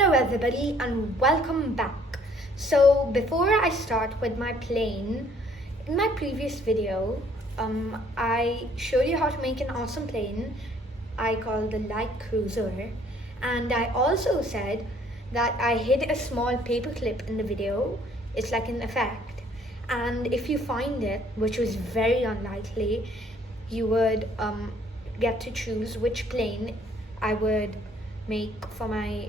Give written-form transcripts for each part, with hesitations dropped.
Hello everybody and welcome back. So before I start with my plane, in my previous video, I showed you how to make an awesome plane I call the light cruiser, and I also said that I hid a small paperclip in the video. It's like an effect, and if you find it, which was very unlikely, you would get to choose which plane I would make for my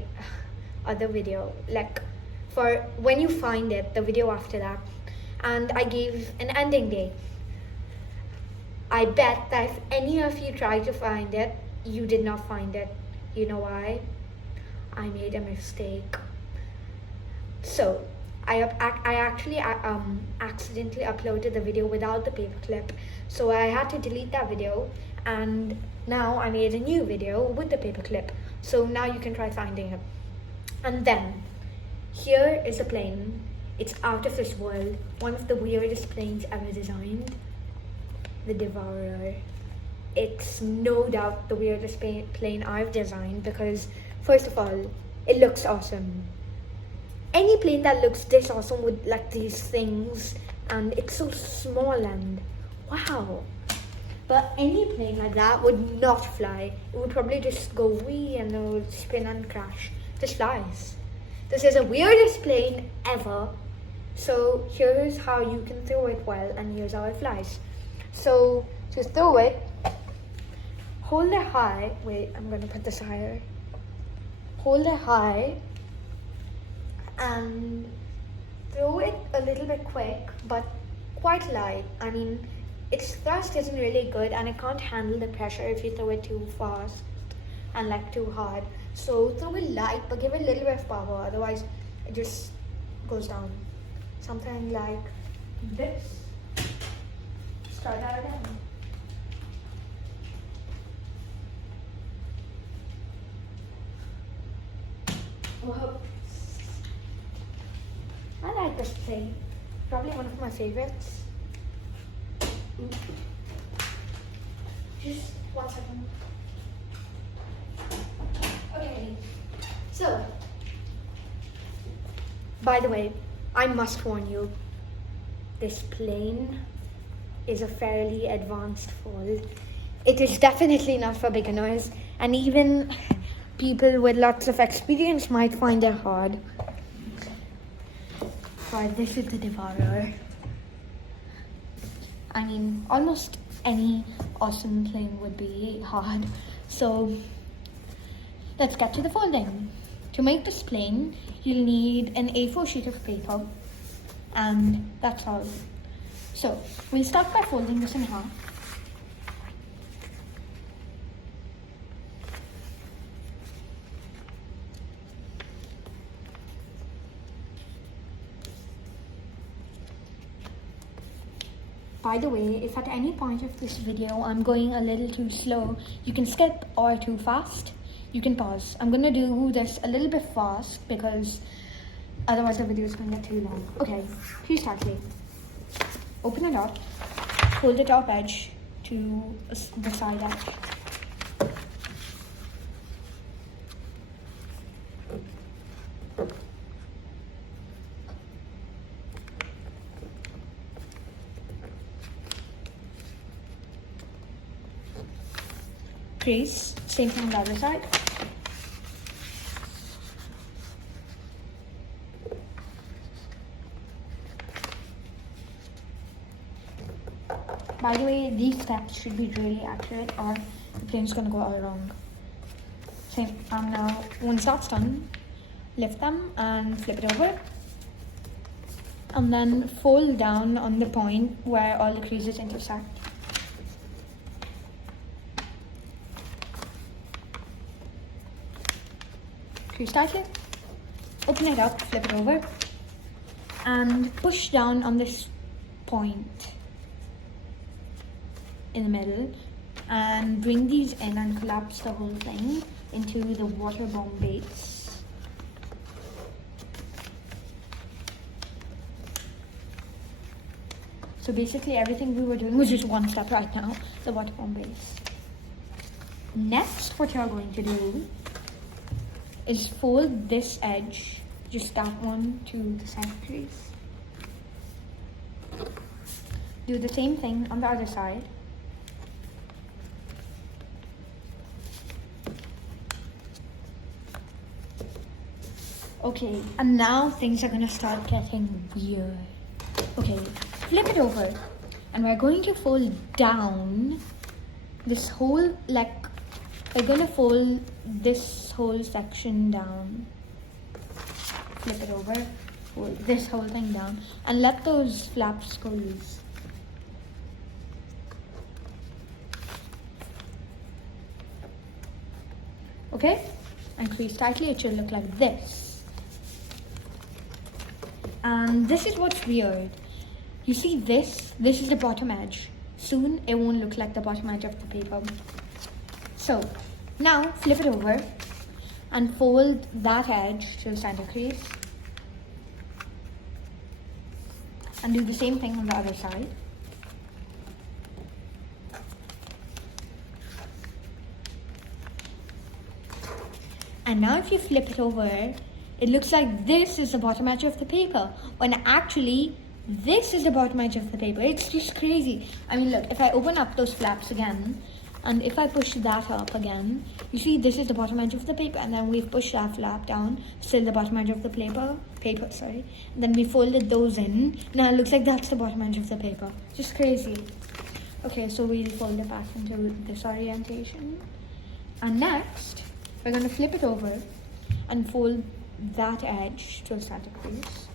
other video, like for when you find it, the video after that. And I gave an ending day. I bet that if any of you try to find it, you did not find it. You know why? I made a mistake. So I actually accidentally uploaded the video without the paperclip, so I had to delete that video, and now I made a new video with the paperclip. So now you can try finding it. And then here is the plane. It's out of this world. One of the weirdest planes ever designed. The Devourer. It's no doubt the weirdest plane I've designed because, first of all, it looks awesome. Any plane that looks this awesome with like these things, and it's so small and wow. But any plane like that would not fly. It would probably just go wee and it would spin and crash. This flies. This is the weirdest plane ever. So here's how you can throw it well, and here's how it flies. So to throw it, hold it high. Wait, I'm gonna put this higher. Hold it high and throw it a little bit quick, but quite light. I mean, its thrust isn't really good and it can't handle the pressure if you throw it too fast and like too hard. So throw it light, but give it a little bit of power, otherwise it just goes down. Something like this. Start out again. Whoa. I like this plane. Probably one of my favorites. Just 1 second. Okay, so, by the way, I must warn you, this plane is a fairly advanced fold. It is definitely not for beginners, and even people with lots of experience might find it hard. But this is the Devourer. I mean, almost any awesome plane would be hard. So let's get to the folding. To make this plane, you'll need an A4 sheet of paper, and that's all. So we'll start by folding this in half. By the way, if at any point of this video I'm going a little too slow, you can skip, or too fast, you can pause. I'm gonna do this a little bit fast because otherwise the video is gonna get too long. Okay, here's start plate. Open it up, hold the top edge to the side edge. Crease, same thing on the other side. By the way, these steps should be really accurate or the plane's gonna go all wrong. Same, and now once that's done, lift them and flip it over. And then fold down on the point where all the creases intersect. Crease tightly, open it up, flip it over, and push down on this point in the middle and bring these in and collapse the whole thing into the water bomb base. So basically everything we were doing was just one step right now, the water bomb base. Next, what you're going to do is fold this edge, just that one, to the center crease. Do the same thing on the other side. Okay, and now things are gonna start getting weird. Okay, flip it over, and we're going to fold down this whole, like, we're gonna fold this whole section down. Flip it over, fold this whole thing down, and let those flaps go loose. Okay, and crease tightly, it should look like this. And this is what's weird. You see this is the bottom edge. Soon it won't look like the bottom edge of the paper. So now flip it over and fold that edge to the center crease. And do the same thing on the other side. And now if you flip it over, it looks like this is the bottom edge of the paper, when actually this is the bottom edge of the paper. It's just crazy. I mean, look, if I open up those flaps again, and if I push that up again, you see this is the bottom edge of the paper, and then we've pushed that flap down, still the bottom edge of the paper, and then we folded those in. Now it looks like that's the bottom edge of the paper. Just crazy. Okay, so we'll fold it back into this orientation. And next, we're going to flip it over and fold that edge to a center crease.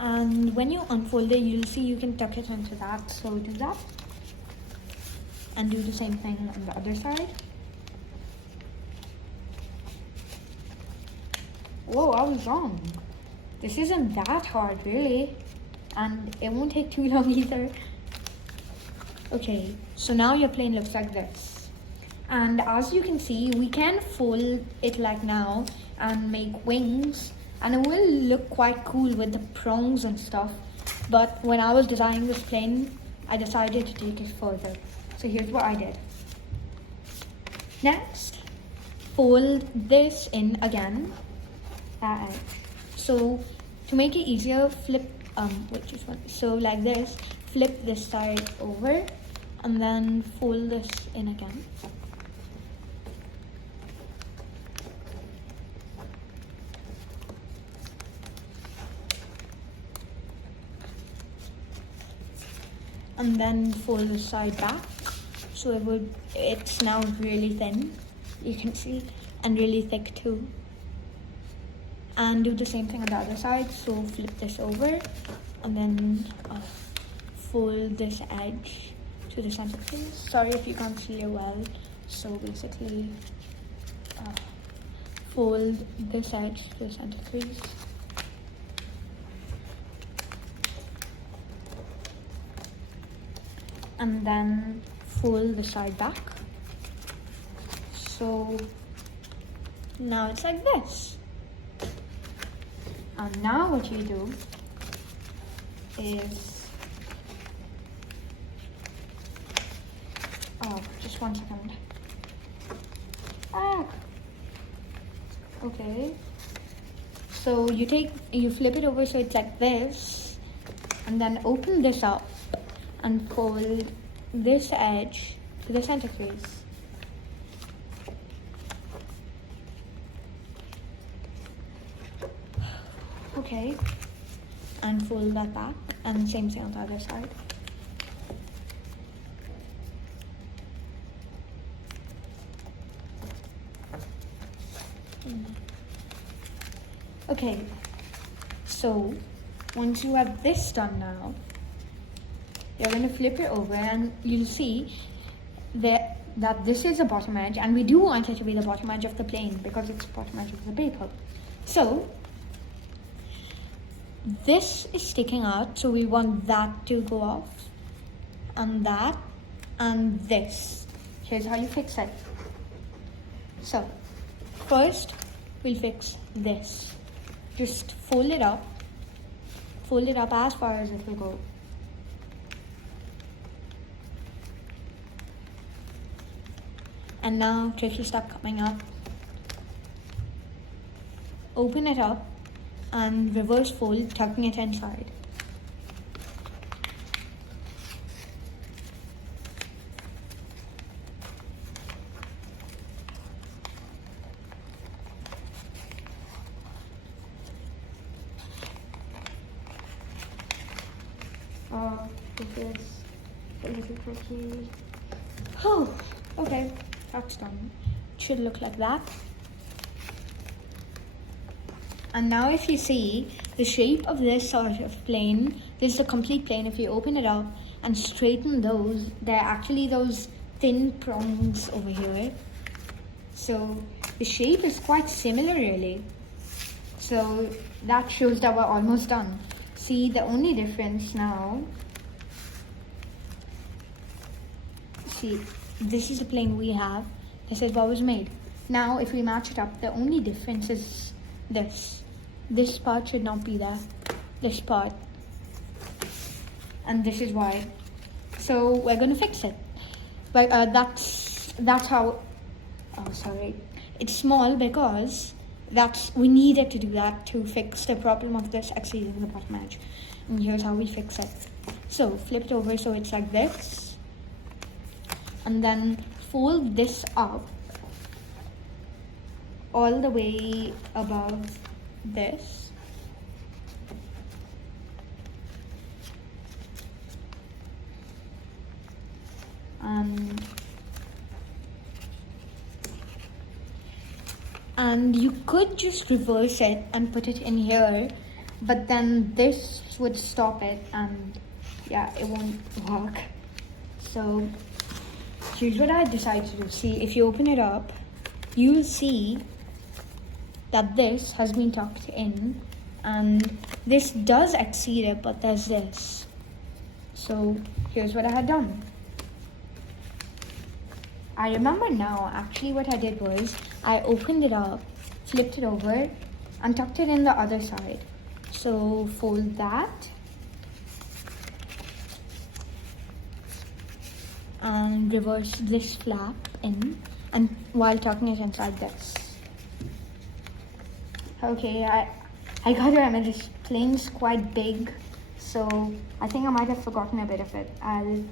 And when you unfold it, you'll see you can tuck it into that. So do that. And do the same thing on the other side. Whoa, I was wrong. This isn't that hard, really. And it won't take too long either. Okay, so now your plane looks like this. And as you can see, we can fold it like now and make wings. And it will look quite cool with the prongs and stuff. But when I was designing this plane, I decided to take it further. So here's what I did. Next, fold this in again, that edge. So to make it easier, flip, so like this, flip this side over and then fold this in again. And then fold the side back, so it's now really thin, you can see, and really thick too. And do the same thing on the other side, so flip this over, and then fold this edge to the center crease. Sorry if you can't see it well, so basically fold this edge to the center crease. And then fold the side back. So now it's like this. And now what you do is, just 1 second. Okay. So you flip it over so it's like this, and then open this up and fold this edge to the center crease. Okay, and fold that back, and same thing on the other side. Okay, so once you have this done now, you're going to flip it over and you'll see that this is the bottom edge, and we do want it to be the bottom edge of the plane because it's the bottom edge of the paper. So this is sticking out, so we want that to go off, and that, and this. Here's how you fix it. So first we'll fix this. Just fold it up as far as it will go. And now drift will start coming up. Open it up and reverse fold, tucking it inside. This is a little tricky. Oh, okay, that's done. It should look like that. And now if you see the shape of this sort of plane, this is the complete plane. If you open it up and straighten those, they're actually those thin prongs over here. So the shape is quite similar really. So that shows that we're almost done. See, the only difference now, see, this is the plane we have. This is what was made. Now if we match it up, the only difference is this. This part should not be there. This part. And this is why. So we're going to fix it. But that's how, oh sorry. It's small because we needed to do that to fix the problem of this exceeding the bottom edge. And here's how we fix it. So flip it over so it's like this. And then fold this up all the way above this. And you could just reverse it and put it in here, but then this would stop it and yeah, it won't work. So here's what I decided to do. See, if you open it up, you'll see that this has been tucked in and this does exceed it, but there's this. So here's what I had done. I remember now, actually what I did was I opened it up, flipped it over and tucked it in the other side. So fold that and reverse this flap in, and while tucking it inside this. Okay, I gotta remember this plane's quite big, so I think I might have forgotten a bit of it. I'll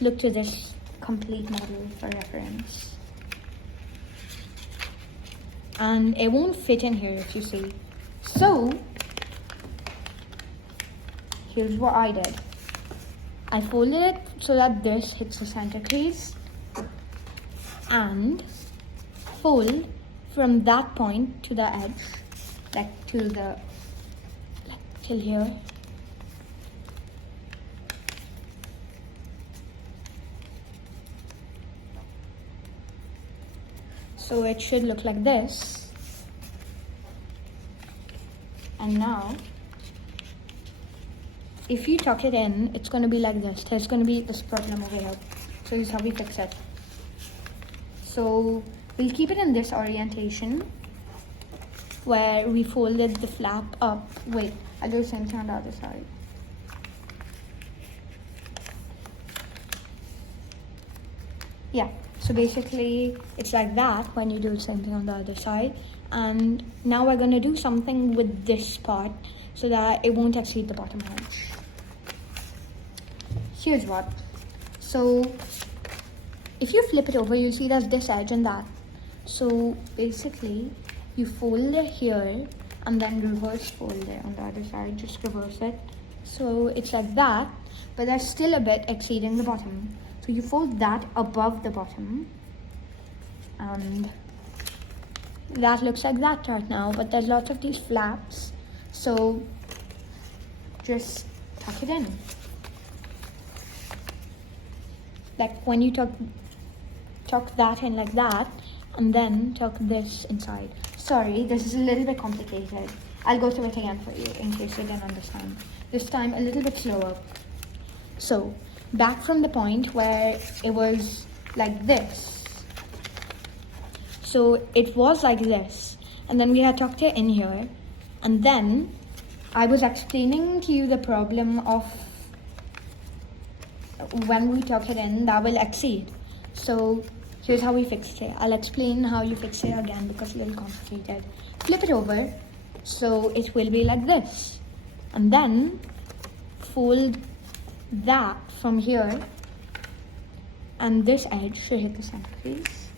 look to this complete model for reference. And it won't fit in here if you see. So here's what I did. I folded it so that this hits the center crease and fold from that point to the edge, like till here. So it should look like this. And now, if you tuck it in, it's going to be like this. There's going to be this problem over here. So here's how we fix it. So we'll keep it in this orientation where we folded the flap up. Wait, I'll do the same thing on the other side. Yeah, so basically it's like that when you do the same thing on the other side. And now we're going to do something with this part so that it won't exceed the bottom edge. Here's what. So if you flip it over, you'll see there's this edge and that. So basically you fold it here and then reverse fold it on the other side. Just reverse it. So it's like that, but there's still a bit exceeding the bottom. So you fold that above the bottom and that looks like that right now, but there's lots of these flaps. So just tuck it in. Like when you tuck that in like that and then tuck this inside. Sorry, this is a little bit complicated. I'll go through it again for you in case you didn't understand. This time a little bit slower. So back from the point where it was like this. So it was like this, and then we had tucked it in here, and then I was explaining to you the problem of when we tuck it in, that will exceed. So here's how we fixed it. I'll explain how you fix it again because it's a little complicated. Flip it over, so it will be like this. And then fold that from here, and this edge should hit the center crease.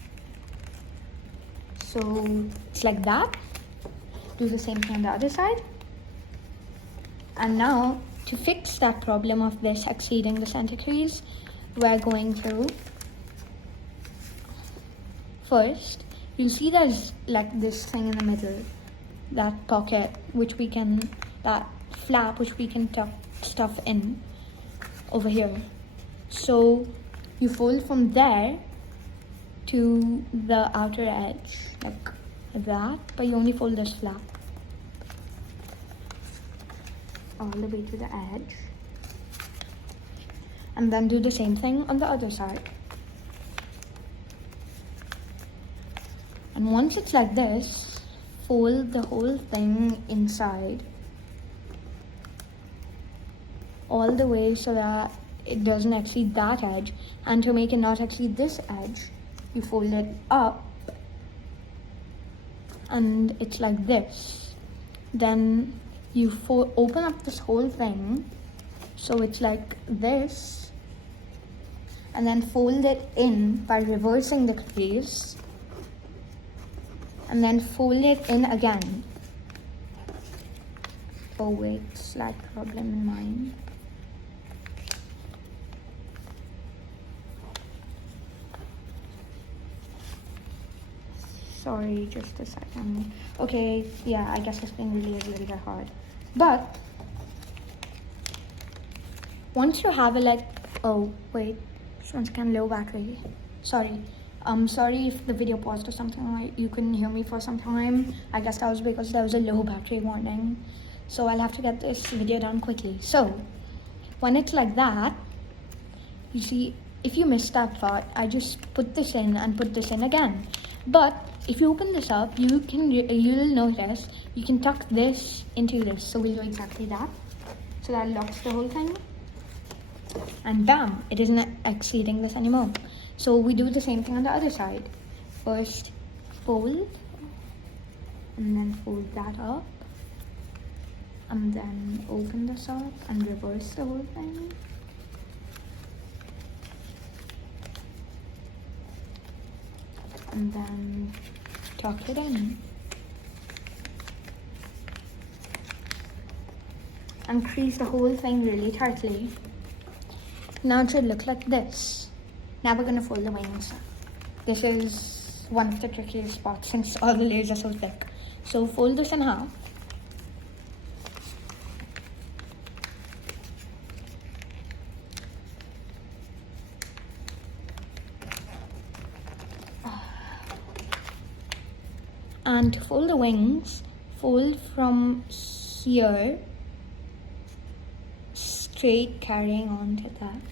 So it's like that. Do the same thing on the other side. And now, to fix that problem of this exceeding the center crease, we're going to, first, you'll see there's like this thing in the middle, that pocket, which we can, that flap, which we can tuck stuff in over here. So you fold from there to the outer edge, like that, but you only fold this flap all the way to the edge. And then do the same thing on the other side. And once it's like this, fold the whole thing inside all the way so that it doesn't exceed that edge. And to make it not exceed this edge, you fold it up and it's like this. Then you open up this whole thing so it's like this, and then fold it in by reversing the crease, and then fold it in again. Oh wait, slight problem in mine. Sorry, just a second. Okay, yeah, I guess this thing really is a little bit hard. But once you have it like, oh wait, this one's kind of low battery. Sorry. Sorry if the video paused or something, or you couldn't hear me for some time. I guess that was because there was a low battery warning. So I'll have to get this video done quickly. So when it's like that, you see, if you missed that part, I just put this in and put this in again. But if you open this up, you'll notice you can tuck this into this. So we'll do exactly that. So that locks the whole thing. And bam, it isn't exceeding this anymore. So we do the same thing on the other side. First fold, and then fold that up, and then open this up and reverse the whole thing. And then tuck it in. And crease the whole thing really tightly. Now it should look like this. Now we're gonna fold the wings. This is one of the trickiest spots since all the layers are so thick. So fold this in half. And to fold the wings, fold from here, straight carrying on to that.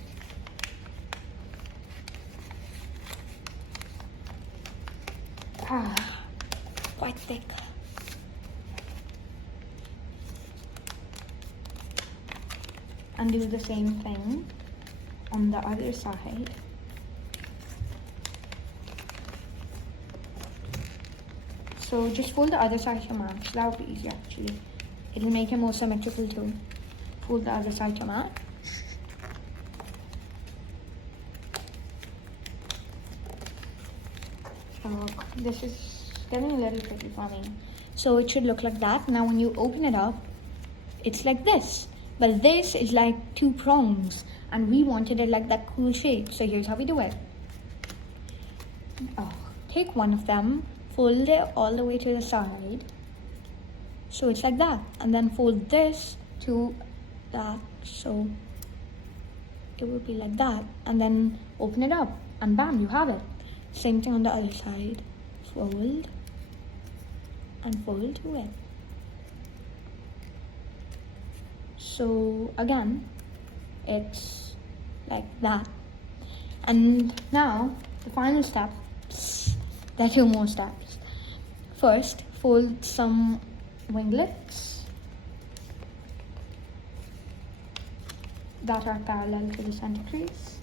Quite thick. And do the same thing on the other side. So just fold the other side to match. That would be easier actually. It'll make it more symmetrical too. Fold the other side to match. This is getting a little tricky for me. So it should look like that. Now when you open it up, it's like this. But this is like two prongs, and we wanted it like that cool shape. So here's how we do it. Take one of them, fold it all the way to the side. So it's like that. And then fold this to that. So it would be like that. And then open it up, and bam, you have it. Same thing on the other side. Fold and fold to it. So again, it's like that. And now the final steps. There are two more steps. First, fold some winglets that are parallel to the center crease.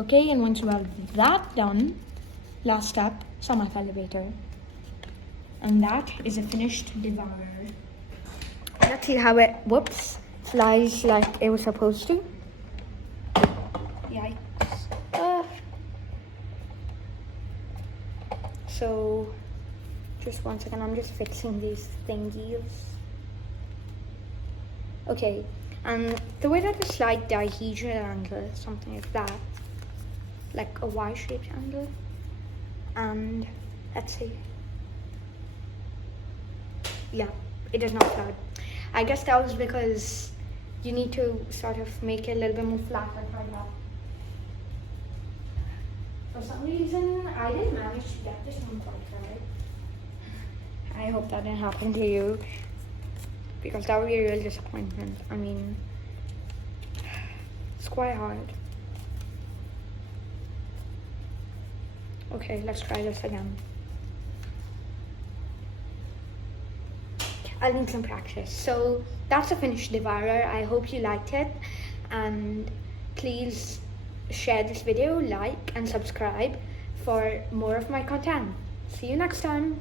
Okay, and once you have that done, last step, sum up elevator. And that is a finished devourer. Let's see how it, flies like it was supposed to. Yikes. So, just 1 second, I'm just fixing these thingies. Okay, and the way that a slight dihedral angle, something like that, like a Y-shaped angle, and let's see. Yeah, it does not fly. I guess that was because you need to sort of make it a little bit more flat and hard up. For some reason, I didn't manage to get this one quite right. I hope that didn't happen to you, because that would be a real disappointment. I mean, it's quite hard. Okay, let's try this again. I'll need some practice. So that's a finished devourer. I hope you liked it, and please share this video, like and subscribe for more of my content. See you next time.